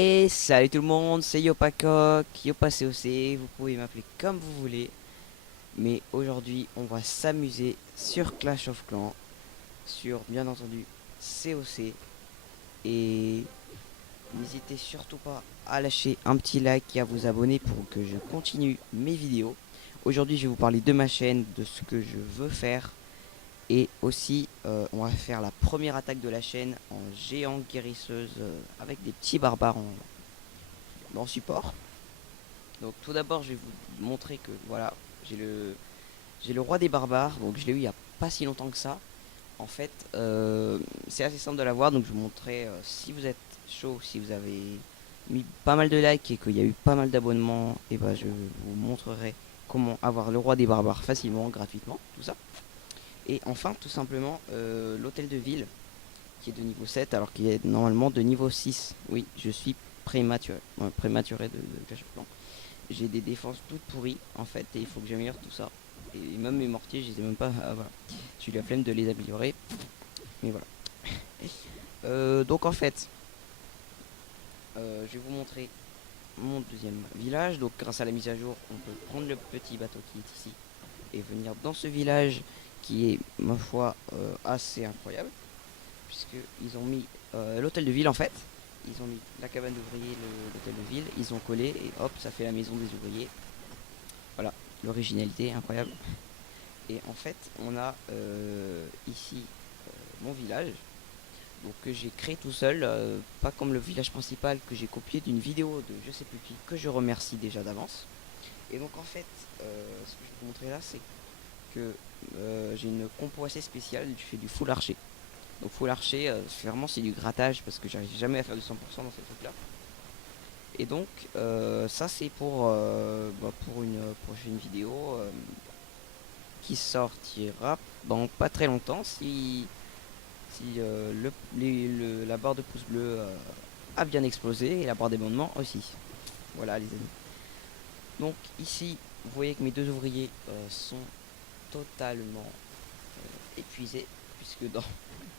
Et salut tout le monde, c'est Yopacoc, YopaCOC, vous pouvez m'appeler comme vous voulez. Mais aujourd'hui, on va s'amuser sur Clash of Clans, sur bien entendu COC. Et n'hésitez surtout pas à lâcher un petit like et à vous abonner pour que je continue mes vidéos. Aujourd'hui, je vais vous parler de ma chaîne, de ce que je veux faire. Et aussi, on va faire la première attaque de la chaîne en géant guérisseuse avec des petits barbares en support. Donc tout d'abord je vais vous montrer que voilà, j'ai le roi des barbares, donc je l'ai eu il y a pas si longtemps que ça. En fait, c'est assez simple de l'avoir, donc je vous montrerai si vous êtes chaud, si vous avez mis pas mal de likes et qu'il y a eu pas mal d'abonnements, et ben je vous montrerai comment avoir le roi des barbares facilement, gratuitement, tout ça. Et enfin, tout simplement, l'hôtel de ville qui est de niveau 7 alors qu'il est normalement de niveau 6. Oui, je suis prématuré, prématuré de Clash of Clans. J'ai des défenses toutes pourries en fait et il faut que j'améliore tout ça. Et même mes mortiers, je les ai même pas. Voilà. J'ai eu la flemme de les améliorer. Mais voilà. Donc en fait, je vais vous montrer mon deuxième village. Donc grâce à la mise à jour, on peut prendre le petit bateau qui est ici et venir dans ce village qui est, ma foi, assez incroyable. Puisqu'ils ont mis l'hôtel de ville en fait. Ils ont mis la cabane d'ouvriers, l'hôtel de ville, ils ont collé et hop, ça fait la maison des ouvriers. Voilà, l'originalité incroyable. Et en fait, on a ici mon village, donc que j'ai créé tout seul, pas comme le village principal que j'ai copié d'une vidéo de je sais plus qui, que je remercie déjà d'avance. Et donc en fait, ce que je vais vous montrer là, c'est que j'ai une compo assez spéciale, je fais du full archer. Donc full archer, vraiment c'est du grattage parce que j'arrive jamais à faire du 100% dans ces trucs là. Et donc ça c'est pour une prochaine vidéo qui sortira dans pas très longtemps si la barre de pouce bleu a bien explosé et la barre d'abonnement aussi. Voilà les amis. Donc ici vous voyez que mes deux ouvriers sont totalement épuisés puisque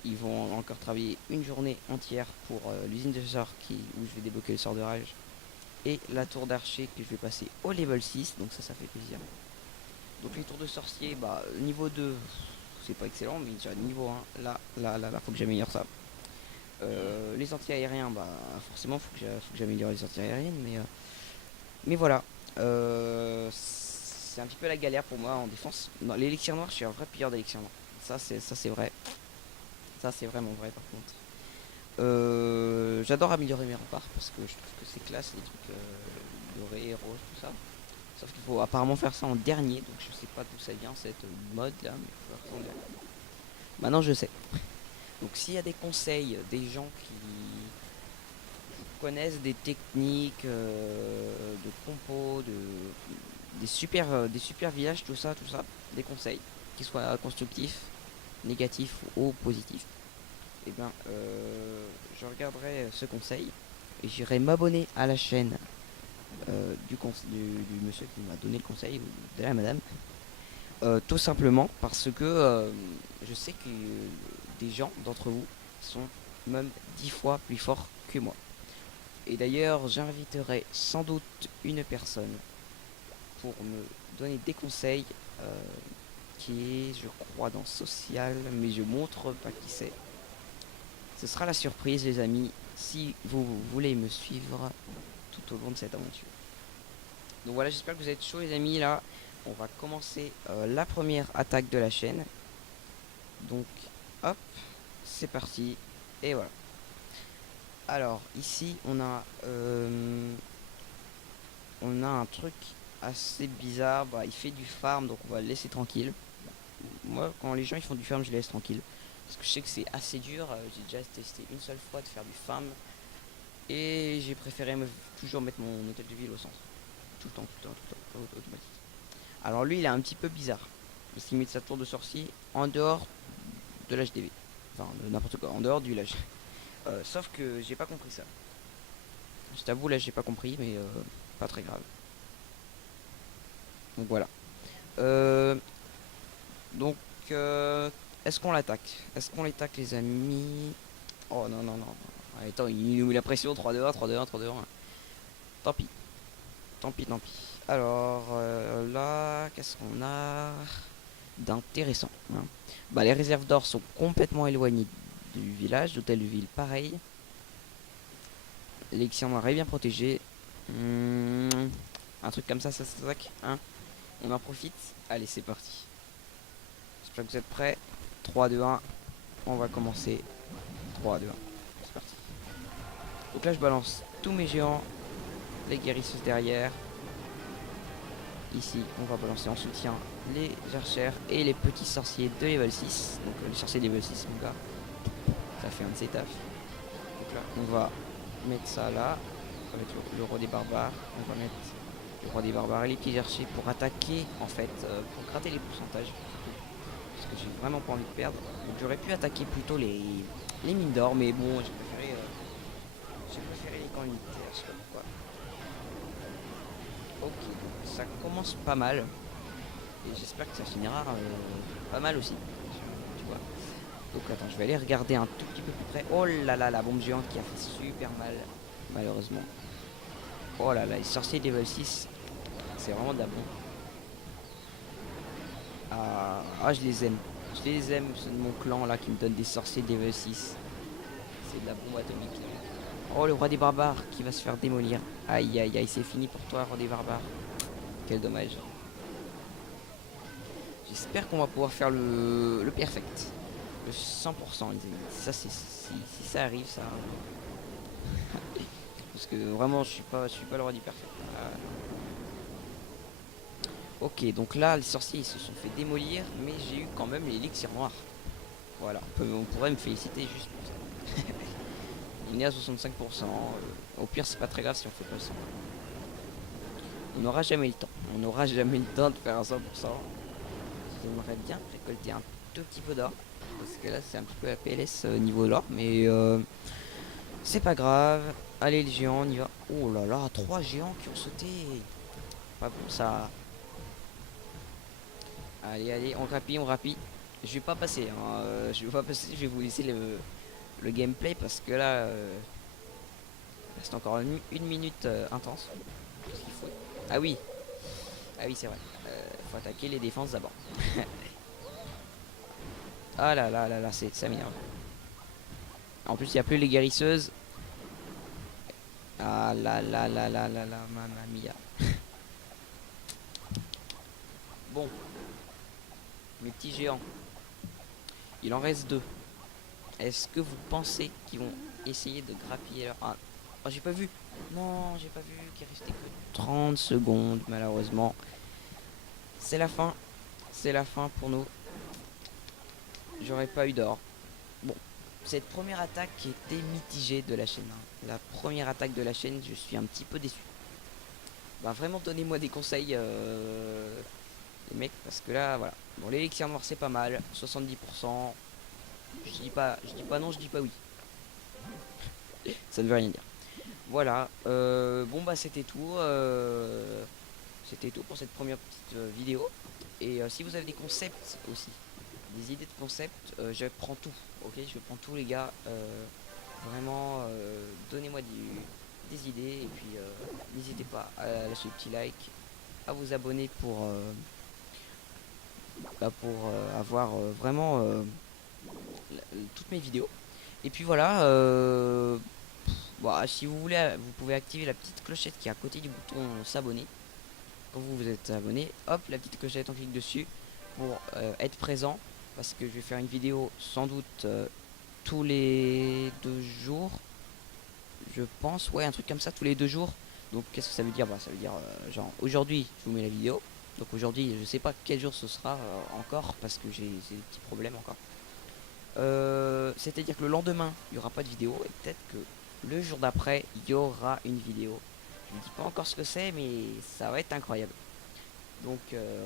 ils vont encore travailler une journée entière pour l'usine de sort où je vais débloquer le sort de rage et la tour d'archer que je vais passer au level 6, donc ça fait plaisir. Donc les tours de sorcier, bah niveau 2 c'est pas excellent, mais déjà niveau 1 là faut que j'améliore ça. Les anti-aériens, bah forcément faut que j'améliore les anti-aériennes, mais voilà. C'est un petit peu la galère pour moi en défense. Dans l'élixir noir, je suis un vrai pilleur d'élixir noir. Ça c'est vrai. Ça c'est vraiment vrai par contre. J'adore améliorer mes remparts parce que je trouve que c'est classe les trucs dorés, roses, tout ça. Sauf qu'il faut apparemment faire ça en dernier, donc je sais pas d'où ça vient cette mode là, mais il faut faire ça en dernier. Maintenant je sais. Donc s'il y a des conseils, des gens qui connaissent des techniques de compo, des super villages, tout ça, des conseils, qui soient constructifs, négatifs ou positifs, et bien je regarderai ce conseil et j'irai m'abonner à la chaîne du monsieur qui m'a donné le conseil, ou de la madame. Tout simplement parce que je sais que des gens d'entre vous sont même 10 fois plus forts que moi. Et d'ailleurs, j'inviterai sans doute une personne pour me donner des conseils euh, qui est, je crois, dans social, mais je montre pas qui c'est. Ce sera la surprise, les amis, si vous voulez me suivre tout au long de cette aventure. Donc voilà, j'espère que vous êtes chauds, les amis. Là, on va commencer la première attaque de la chaîne. Donc, hop, c'est parti. Et voilà. Alors, ici, on a un truc assez bizarre. Bah, il fait du farm, donc on va le laisser tranquille. Moi, quand les gens ils font du farm, je les laisse tranquille. Parce que je sais que c'est assez dur. J'ai déjà testé une seule fois de faire du farm. Et j'ai préféré toujours mettre mon hôtel de ville au centre. Tout le temps, tout le temps, tout le temps, automatique. Alors lui, il est un petit peu bizarre. Parce qu'il met sa tour de sorcier en dehors de l'HDV. Enfin, n'importe quoi, en dehors du village. Sauf que j'ai pas compris ça. Je t'avoue, là, j'ai pas compris, mais pas très grave. Donc voilà. Euh, donc, est-ce qu'on l'attaque? Est-ce qu'on l'attaque, les amis? Oh non, non, non. Attends, il nous met la pression. 3-2-1, 3-2-1, 3-2-1. Tant pis. Tant pis, tant pis. Alors, là, qu'est-ce qu'on a d'intéressant, hein? Bah, les réserves d'or sont complètement éloignées du village. L'hôtel de ville, pareil. L'élixir noir est bien protégé. Un truc comme ça s'attaque, hein? On en profite. Allez, c'est parti. J'espère que vous êtes prêts. 3, 2, 1. On va commencer. 3, 2, 1. C'est parti. Donc là, je balance tous mes géants. Les guérisseuses derrière. Ici, on va balancer en soutien les archères et les petits sorciers de level 6. Donc les sorciers de level 6, mon gars. Ça fait un de ses tafs. Donc là, on va mettre ça là. On va mettre le roi des barbares. On va mettre le roi des barbares et les petits archers pour attaquer, en fait, pour gratter les pourcentages. Parce que j'ai vraiment pas envie de perdre. Donc j'aurais pu attaquer plutôt les mines d'or, mais bon, j'ai préféré les camps militaires, je sais pas pourquoi. Ok, ça commence pas mal. Et j'espère que ça finira pas mal aussi. Tu vois. Donc attends, je vais aller regarder un tout petit peu plus près. Oh là là, la bombe géante qui a fait super mal, malheureusement. Oh là là, les sorciers level 6, c'est vraiment de la bombe. Je les aime. Je les aime, ceux de mon clan là qui me donnent des sorciers level 6. C'est de la bombe atomique. Oh, le roi des barbares qui va se faire démolir. Aïe aïe aïe, c'est fini pour toi, roi des barbares. Quel dommage. J'espère qu'on va pouvoir faire le perfect. Le 100%, les amis. Ça, c'est si ça arrive, ça. Parce que vraiment, je suis pas le roi du perfect. Ok, donc là, les sorciers ils se sont fait démolir, mais j'ai eu quand même l'élixir noir. Voilà, on pourrait me féliciter juste pour ça. Il est à 65%. Au pire, c'est pas très grave si on fait pas ça. On n'aura jamais le temps. On n'aura jamais le temps de faire un 100%. J'aimerais bien récolter un tout petit peu d'or. Parce que là, c'est un petit peu la PLS niveau d'or. Mais c'est pas grave. Allez, les géants, on y va. Oh là là, 3 géants qui ont sauté. Pas bon ça. Allez, allez, on rapille, on rapille. Je vais pas passer, hein, je vais pas passer, je vais vous laisser le gameplay parce que là, c'est encore une minute intense. Faut... Ah oui, ah oui, c'est vrai. Faut attaquer les défenses d'abord. Ah là là là là, ça m'énerve. En plus, il n'y a plus les guérisseuses. Ah là là là là là là, mamma mia. Bon, mes petits géants. Il en reste 2. Est-ce que vous pensez qu'ils vont essayer de grappiller leur... Ah, oh, j'ai pas vu. Non, j'ai pas vu qu'il restait que 30 secondes, malheureusement. C'est la fin. C'est la fin pour nous. J'aurais pas eu d'or. Bon, cette première attaque était mitigée de la chaîne, hein. La première attaque de la chaîne, je suis un petit peu déçu. Bah vraiment, donnez-moi des conseils, les mecs, parce que là, voilà. Bon, l'élixir noir, c'est pas mal. 70%. Je dis pas non, je dis pas oui. Ça ne veut rien dire. Voilà. Bon, bah c'était tout. C'était tout pour cette première petite vidéo. Et si vous avez des concepts aussi, des idées de concepts, je prends tout. Ok, je prends tout, les gars. Vraiment, donnez-moi des idées. Et puis, n'hésitez pas à lâcher le petit like, à vous abonner pour avoir vraiment toutes mes vidéos. Et puis voilà. Bon, si vous voulez, vous pouvez activer la petite clochette qui est à côté du bouton s'abonner. Quand vous êtes abonné, hop, la petite clochette, on clique dessus pour être présent. Parce que je vais faire une vidéo sans doute tous les 2 jours. Je pense, ouais, un truc comme ça, tous les 2 jours. Donc qu'est-ce que ça veut dire? Bah, ça veut dire genre aujourd'hui je vous mets la vidéo. Donc aujourd'hui je sais pas quel jour ce sera encore parce que j'ai des petits problèmes encore. C'est à dire que le lendemain il n'y aura pas de vidéo et peut-être que le jour d'après il y aura une vidéo. Je ne dis pas encore ce que c'est mais ça va être incroyable. Donc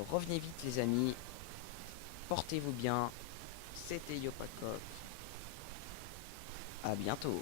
revenez vite les amis. Portez-vous bien. C'était Yopakok. À bientôt.